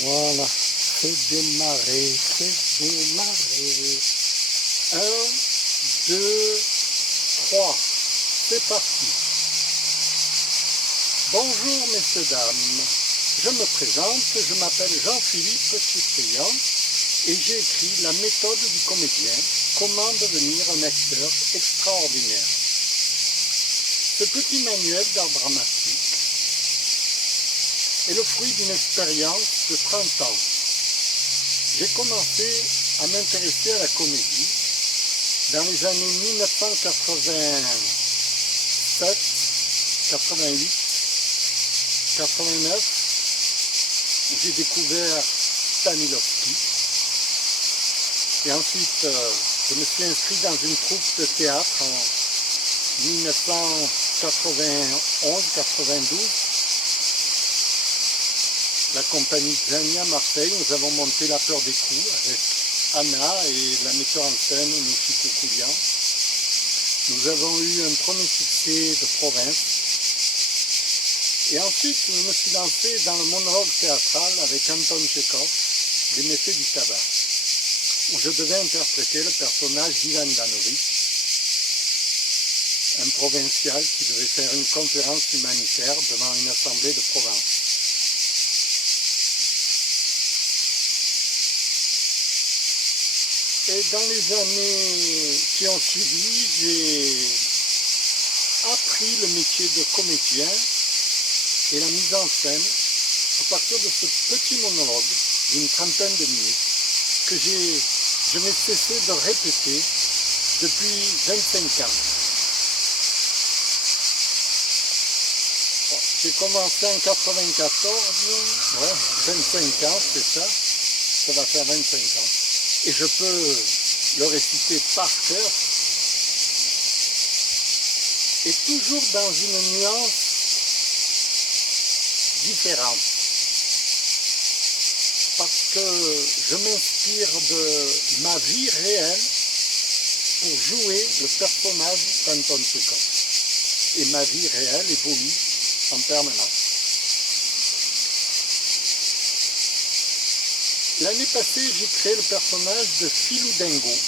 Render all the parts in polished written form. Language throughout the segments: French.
Voilà, c'est démarré, c'est démarré. Un, deux, trois, c'est parti. Bonjour messieurs, dames. Je me présente, je m'appelle Jean-Philippe Chiprian et j'ai écrit La méthode du comédien, comment devenir un acteur extraordinaire. Ce petit manuel d'art dramatique est le fruit d'une expérience de 30 ans. J'ai commencé à m'intéresser à la comédie dans les années 1987, 88, 89, où j'ai découvert Stanislavski. Et ensuite, je me suis inscrit dans une troupe de théâtre en 1991-92. La compagnie Zania à Marseille, nous avons monté La Peur des coups avec Anna et la metteur en scène Michiko Koulian. Nous avons eu un premier succès de province. Et ensuite, je me suis lancé dans le monologue théâtral avec Anton Tchekhov, Les méfaits du tabac, où je devais interpréter le personnage d'Ivan Ivanovic, un provincial qui devait faire une conférence humanitaire devant une assemblée de Provence. Et dans les années qui ont suivi, j'ai appris le métier de comédien et la mise en scène à partir de ce petit monologue d'une trentaine de minutes que je n'ai cessé de répéter depuis 25 ans. J'ai commencé en 94, 25 ans, c'est ça, ça va faire 25 ans. Et je peux le réciter par cœur, et toujours dans une nuance différente. Parce que je m'inspire de ma vie réelle pour jouer le personnage d'Anton Tchekhov. Et ma vie réelle évolue en permanence. L'année passée, j'ai créé le personnage de Philou Dingo.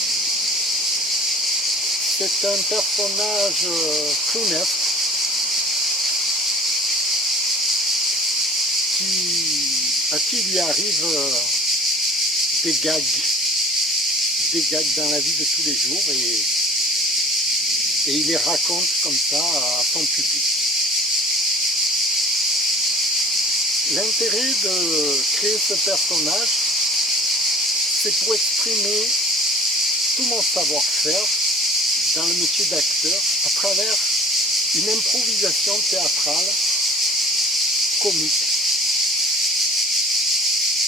C'est un personnage clownesque à qui lui arrive des gags dans la vie de tous les jours et il les raconte comme ça à son public. L'intérêt de créer ce personnage, c'est pour exprimer tout mon savoir-faire dans le métier d'acteur à travers une improvisation théâtrale comique.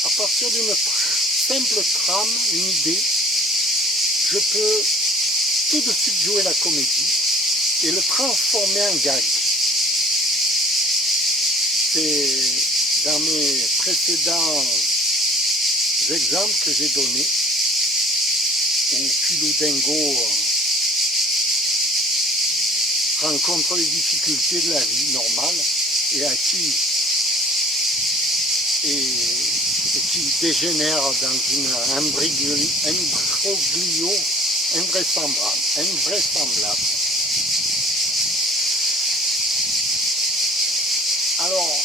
À partir d'une simple trame, une idée, je peux tout de suite jouer la comédie et le transformer en gag. C'est dans mes précédents exemples que j'ai donnés, où Philou Dingo rencontre les difficultés de la vie normale et qui dégénère dans une imbroglio invraisemblable. Alors,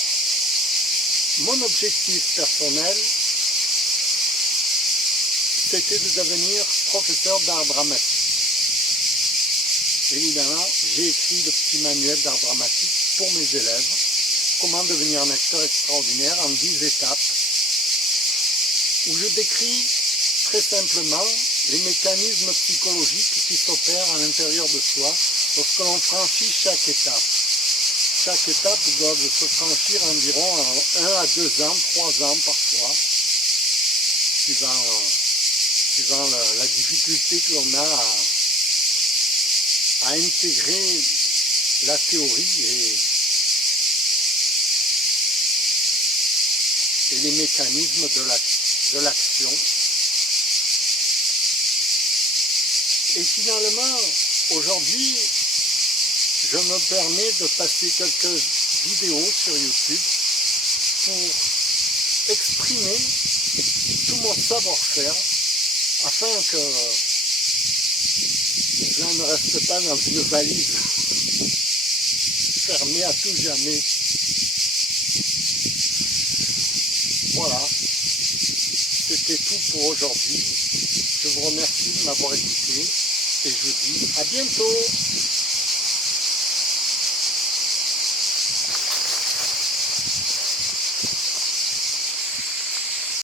mon objectif personnel, c'était de devenir professeur d'art dramatique. Évidemment, j'ai écrit le petit manuel d'art dramatique pour mes élèves, comment devenir un acteur extraordinaire en 10 étapes, où je décris très simplement les mécanismes psychologiques qui s'opèrent à l'intérieur de soi lorsque l'on franchit chaque étape. Chaque étape doit se franchir environ en 1 à 2 ans, 3 ans parfois, suivant la difficulté que l'on a à intégrer la théorie et les mécanismes de l'action. Et finalement, aujourd'hui, je me permets de passer quelques vidéos sur YouTube pour exprimer tout mon savoir-faire afin que je ne reste pas dans une valise fermée à tout jamais. Voilà, c'était tout pour aujourd'hui. Je vous remercie de m'avoir écouté et je vous dis à bientôt.